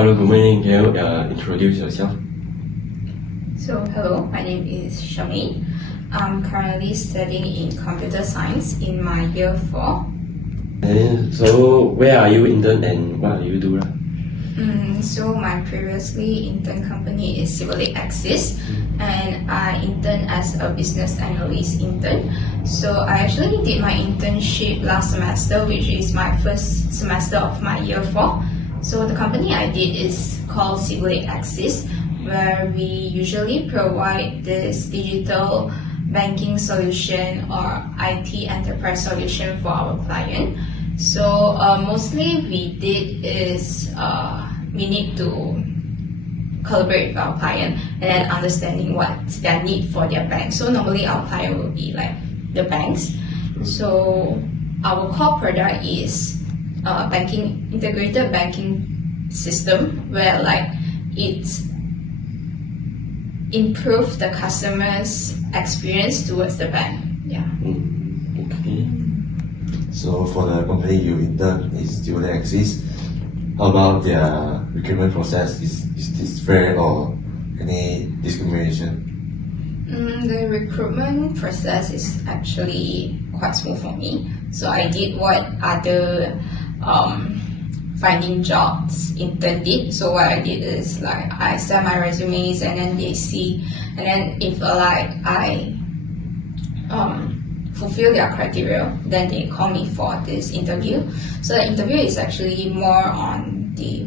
Hello, good morning. Can you introduce yourself? So, hello, my name is Charmaine. I'm currently studying in computer science in my year 4. So, where are you intern and what do you do? So my previously intern company is Silver Lake Axis, and I intern as a business analyst intern. So I actually did my internship last semester, which is my first semester of my year 4. So the company I did is called Silver Lake Axis, where we usually provide this digital banking solution or IT enterprise solution for our client. So mostly we did is we need to collaborate with our client and then understanding what's their need for their bank. So normally our client will be like the banks. So our core product is integrated banking system where like it improve the customer's experience towards the bank. Yeah. Okay. So for the company you intern is Silver Lake Axis, how about their recruitment process? Is this fair or any discrimination? The recruitment process is actually quite smooth for me. So I did what other finding jobs intern did. So what I did is like I send my resumes and then they see, and then if like I fulfill their criteria, then they call me for this interview. So the interview is actually more on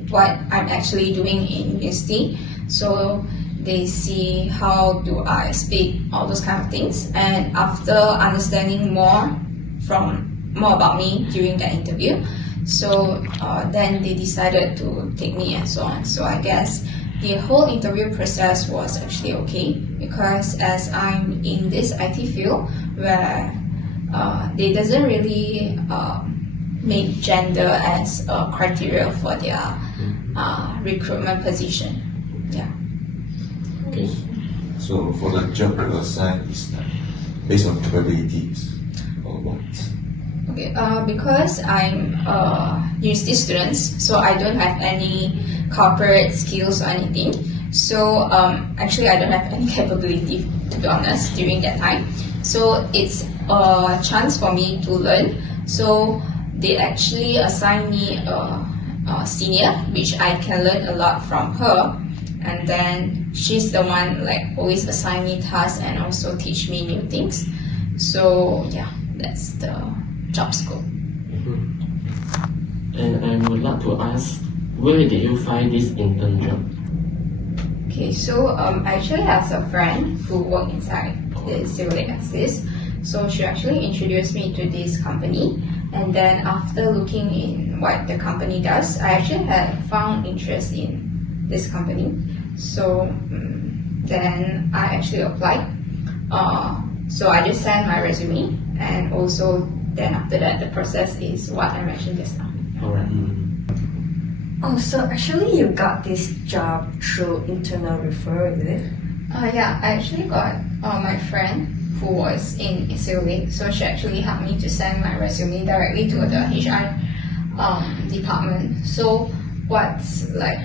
what I'm actually doing in university. So they see how do I speak, all those kind of things. And after understanding more about me during the interview, so then they decided to take me and so on. So I guess the whole interview process was actually okay, because as I'm in this IT field where they doesn't really make gender as a criteria for their recruitment position. Yeah. Okay. So for the job you assigned is based on capabilities or what? Okay, because I'm a university student, so I don't have any corporate skills or anything. So actually I don't have any capability, to be honest, during that time. So it's a chance for me to learn. So they actually assigned me a senior, which I can learn a lot from her. And then she's the one like always assign me tasks and also teach me new things. So yeah, that's the job scope. And I would like to ask, where did you find this intern job? Okay, so I actually have a friend who worked inside the Silver Lake Axis. So she actually introduced me to this company, and then after looking in what the company does, I actually had found interest in this company. So then I actually applied. So I just sent my resume, and also then after that the process is what I mentioned just now. Alright. Oh, so actually you got this job through internal referral, is it? Yeah, I actually got my friend who was in Silver Lake, so she actually helped me to send my resume directly to the HR department. So what's like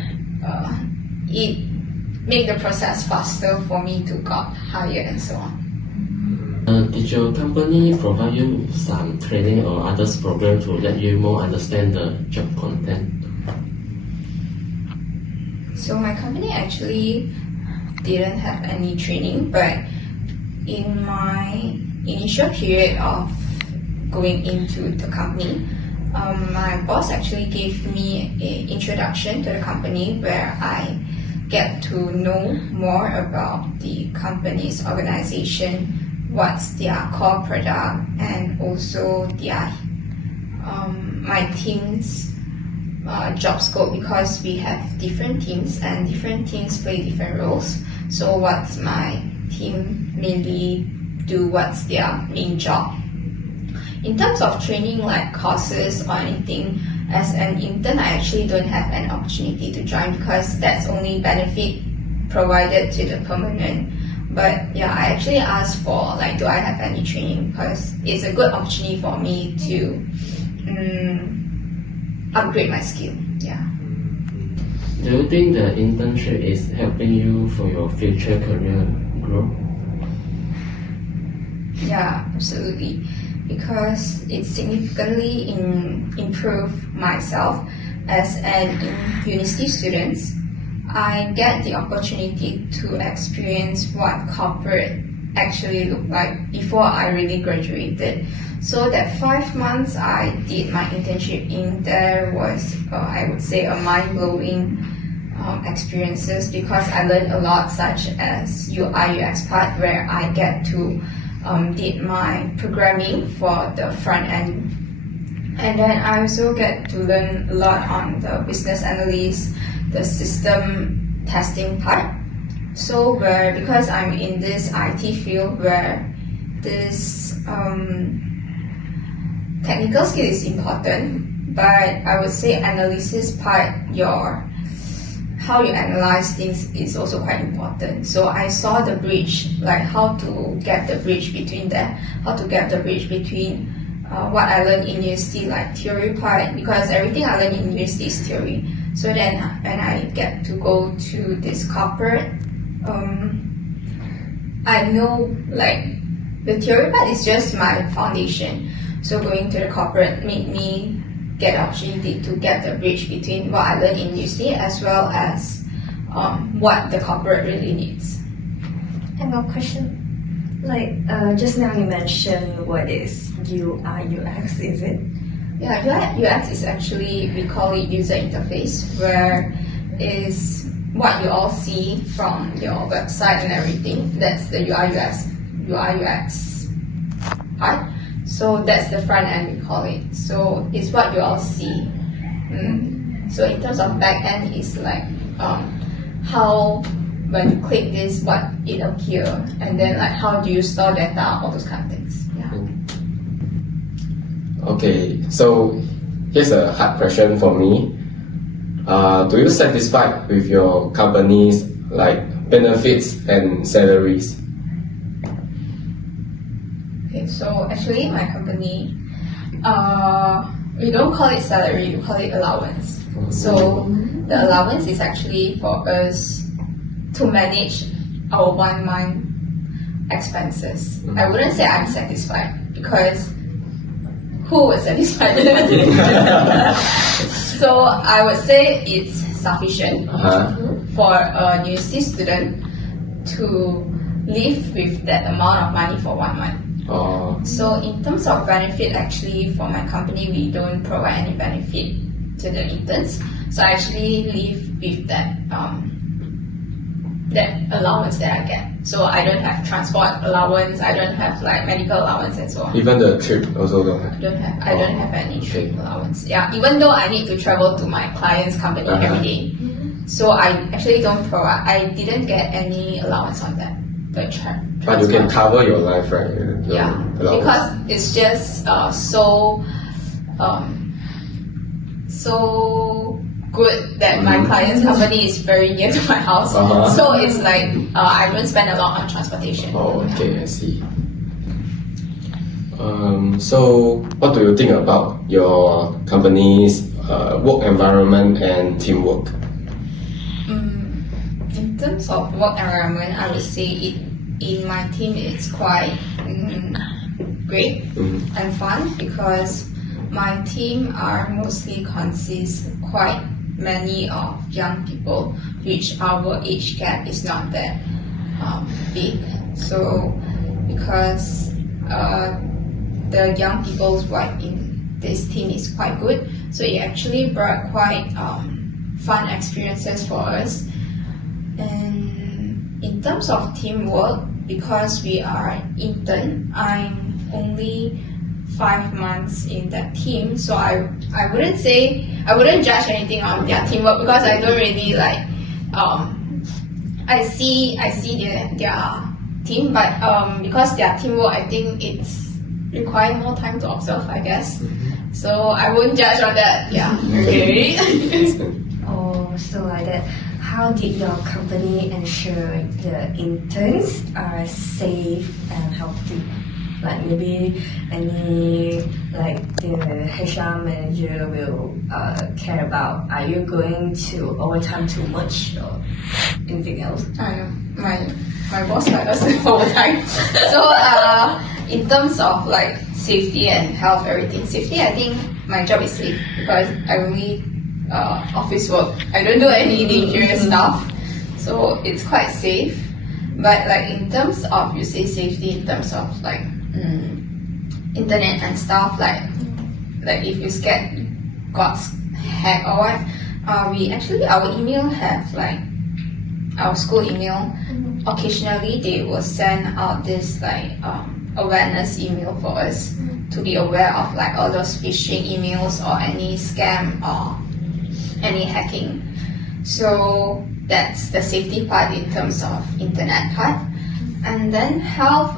it made the process faster for me to got hired and so on. Did your company provide you some training or others program to let you more understand the job content? So my company actually didn't have any training, but in my initial period of going into the company, my boss actually gave me an introduction to the company where I get to know more about the company's organization, what's their core product, and also their my team's job scope, because we have different teams and different teams play different roles. So what's my team mainly do, what's their main job. In terms of training like courses or anything, as an intern I actually don't have an opportunity to join, because that's only benefit provided to the permanent. But yeah, I actually asked for like, do I have any training, because it's a good opportunity for me to upgrade my skill. Yeah. Do you think the internship is helping you for your future career growth? Yeah, absolutely. Because it significantly improved myself as an university student. I get the opportunity to experience what corporate actually looked like before I really graduated. So that 5 months I did my internship in there was, I would say, a mind-blowing experiences because I learned a lot, such as UI UX part where I get to did my programming for the front end, and then I also get to learn a lot on the business analysis, the system testing part. So because I'm in this IT field where this technical skill is important, but I would say analysis part, how you analyze things is also quite important. So I saw the bridge, like how to get the bridge between what I learned in university, like theory part, because everything I learned in university is theory. So then when I get to go to this corporate, I know like the theory part is just my foundation. So going to the corporate made me get the opportunity to get the bridge between what I learned in university as well as what the corporate really needs. I have a question. Like just now you mentioned what is UI UX, is it? Yeah, UI UX is actually, we call it user interface, where is what you all see from your website and everything. That's the UI UX part. So that's the front end, we call it. So it's what you all see. So in terms of back end, it's like how when you click this, what it appears, and then like how do you store data, all those kind of things. Yeah. Okay, so here's a hard question for me. Do you satisfied with your company's like benefits and salaries? Okay, so actually my company, we don't call it salary, we call it allowance. So the allowance is actually for us to manage our 1 month expenses. I wouldn't say I'm satisfied because who was satisfied? So I would say it's sufficient for a university student to live with that amount of money for 1 month. So in terms of benefit, actually for my company, we don't provide any benefit to the interns. So I actually live with that that allowance that I get. So I don't have transport allowance, I don't have like medical allowance and so on. Even the trip also don't have? I don't have any trip allowance. Yeah, even though I need to travel to my client's company every day. So I actually don't provide, I didn't get any allowance on that. But you can cover your life, right? Yeah, because it's just so good that my client's company is very near to my house. So it's like I don't spend a lot on transportation. Oh, okay, I see. So what do you think about your company's work environment and teamwork? In terms of work environment, I would say in my team it's quite great and fun because my team are mostly consist quite many of young people, which our age gap is not that big. So because the young people's vibe in this team is quite good, so it actually brought quite fun experiences for us. And in terms of teamwork, because we are intern, I'm only 5 months in that team, so I wouldn't judge anything on their teamwork because I don't really like I see their team, but because their teamwork, I think it's require more time to observe, I guess. So I won't judge on that. Yeah. Okay. Oh, so like that. How did your company ensure the interns are safe and healthy? Like maybe any like the HR manager will care about, are you going to overtime too much or anything else? I know my boss like us all the time. So in terms of like safety and health, everything. Safety, I think my job is safe because I only office work. I don't do any dangerous stuff, so it's quite safe. But like in terms of, you say safety in terms of like internet and stuff, like if you got hacked or what, we actually, our email have like our school email. Occasionally they will send out this like awareness email for us to be aware of like all those phishing emails or any scam or any hacking. So that's the safety part in terms of internet part. And then health,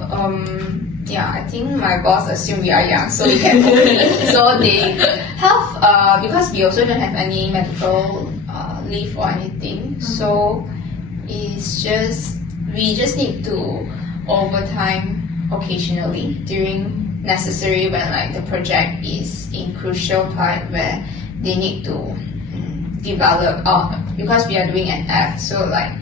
I think my boss assumed we are young, so we can so they health, because we also don't have any medical leave or anything, so it's just, we just need to overtime occasionally during necessary when like the project is in crucial part where they need to develop, because we are doing an app, so like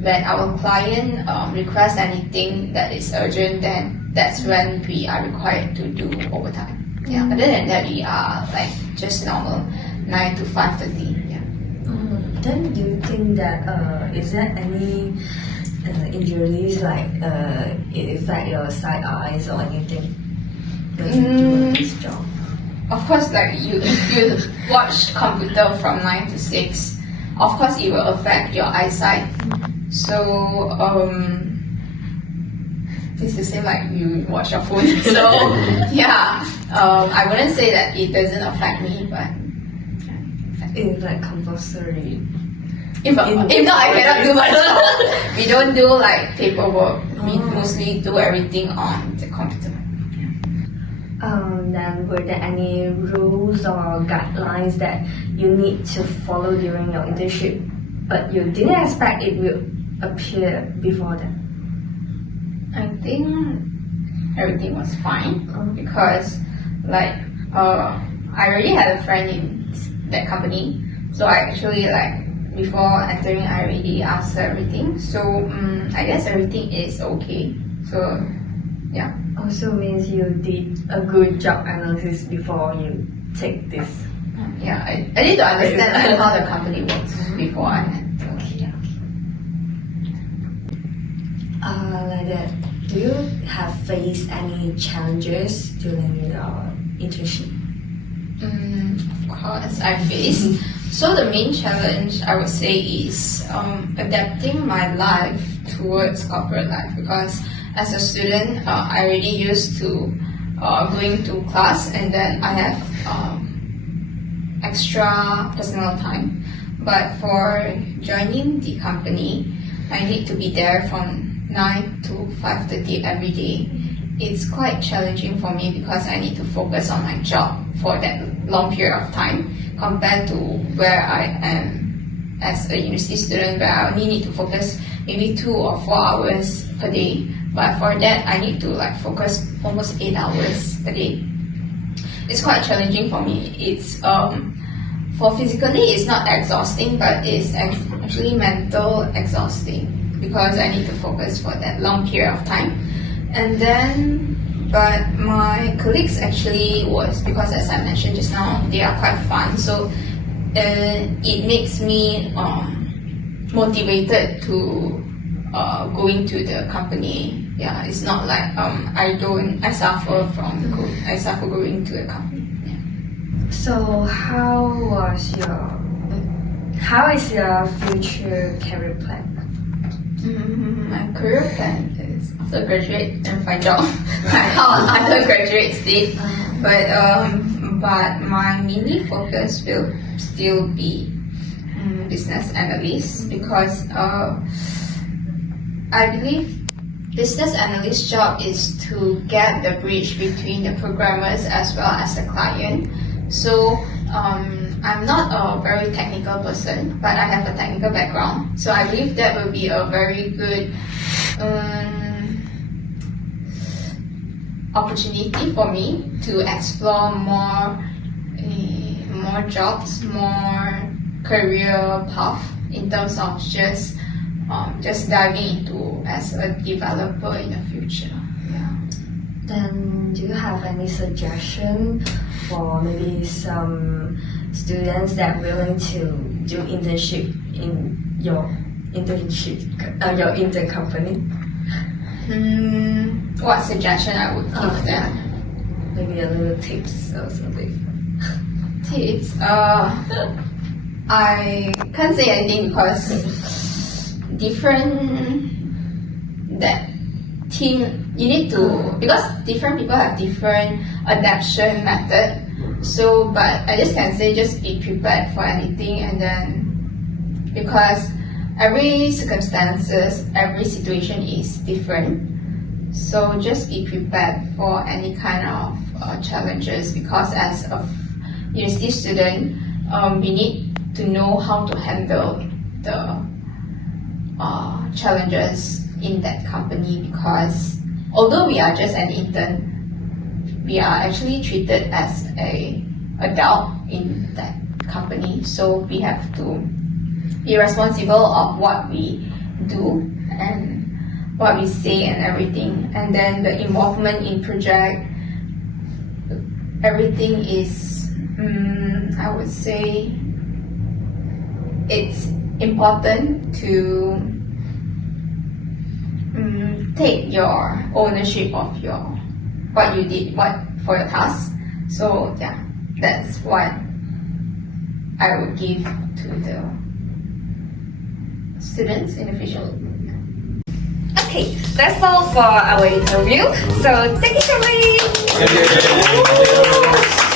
when our client requests anything that is urgent, then that's when we are required to do overtime. Yeah, other than that we are like just normal 9 to 5:30. Yeah. Then do you think that is there any injuries like it affect your side eyes or anything when you do this job? Of course, like if you watch computer from 9 to 6, of course it will affect your eyesight. So it's the same like you watch your phone. So yeah, I wouldn't say that it doesn't affect me, but It's like compulsory. if not, I cannot do my job. We don't do like paperwork. We mostly do everything on the computer. Then were there any rules or guidelines that you need to follow during your internship, but you didn't expect it will appear before that? I think everything was fine because like I already had a friend in that company, so I actually like before entering I already asked her everything, so I guess everything is okay. So yeah. Also means you did a good job analysis before you take this. Yeah, I need to understand like, how the company works before I enter. Okay. Like that, do you have faced any challenges during your internship? Of course, I face. So the main challenge I would say is adapting my life towards corporate life, because as a student, I already used to going to class, and then I have extra personal time. But for joining the company, I need to be there from 9 to 5:30 every day. It's quite challenging for me because I need to focus on my job for that long period of time compared to where I am as a university student, where I only need to focus maybe 2 or 4 hours per day. But for that, I need to like focus almost 8 hours a day. It's quite challenging for me. It's for physically, it's not exhausting, but it's actually mental exhausting because I need to focus for that long period of time. And then, but my colleagues actually was, because as I mentioned just now, they are quite fun. So it makes me motivated to going to the company. Yeah, it's not like I suffer going to a company. Yeah. So how is your future career plan? My career plan is after graduate and find job on undergraduate state. But my mainly focus will still be business analyst, because I believe business analyst job is to get the bridge between the programmers as well as the client. So I'm not a very technical person, but I have a technical background. So I believe that will be a very good opportunity for me to explore more jobs, more career path in terms of just diving into as a developer in the future. Yeah. Then, do you have any suggestion for maybe some students that willing to do internship in your intern company? What suggestion I would give them? Maybe a little tips or something. Tips. I can't say anything because that team you need to, because different people have different adaptation method. So, but I just can say just be prepared for anything, and then because every circumstances, every situation is different. So just be prepared for any kind of challenges, because as a university student, we need to know how to handle the challenges in that company, because although we are just an intern, we are actually treated as a adult in that company. So we have to be responsible of what we do and what we say and everything. And then the involvement in project, everything is, I would say, it's important to take your ownership of what you did, for your task. So yeah, that's what I would give to the students in the future. Okay, that's all for our interview. So thank you so much. Thank you.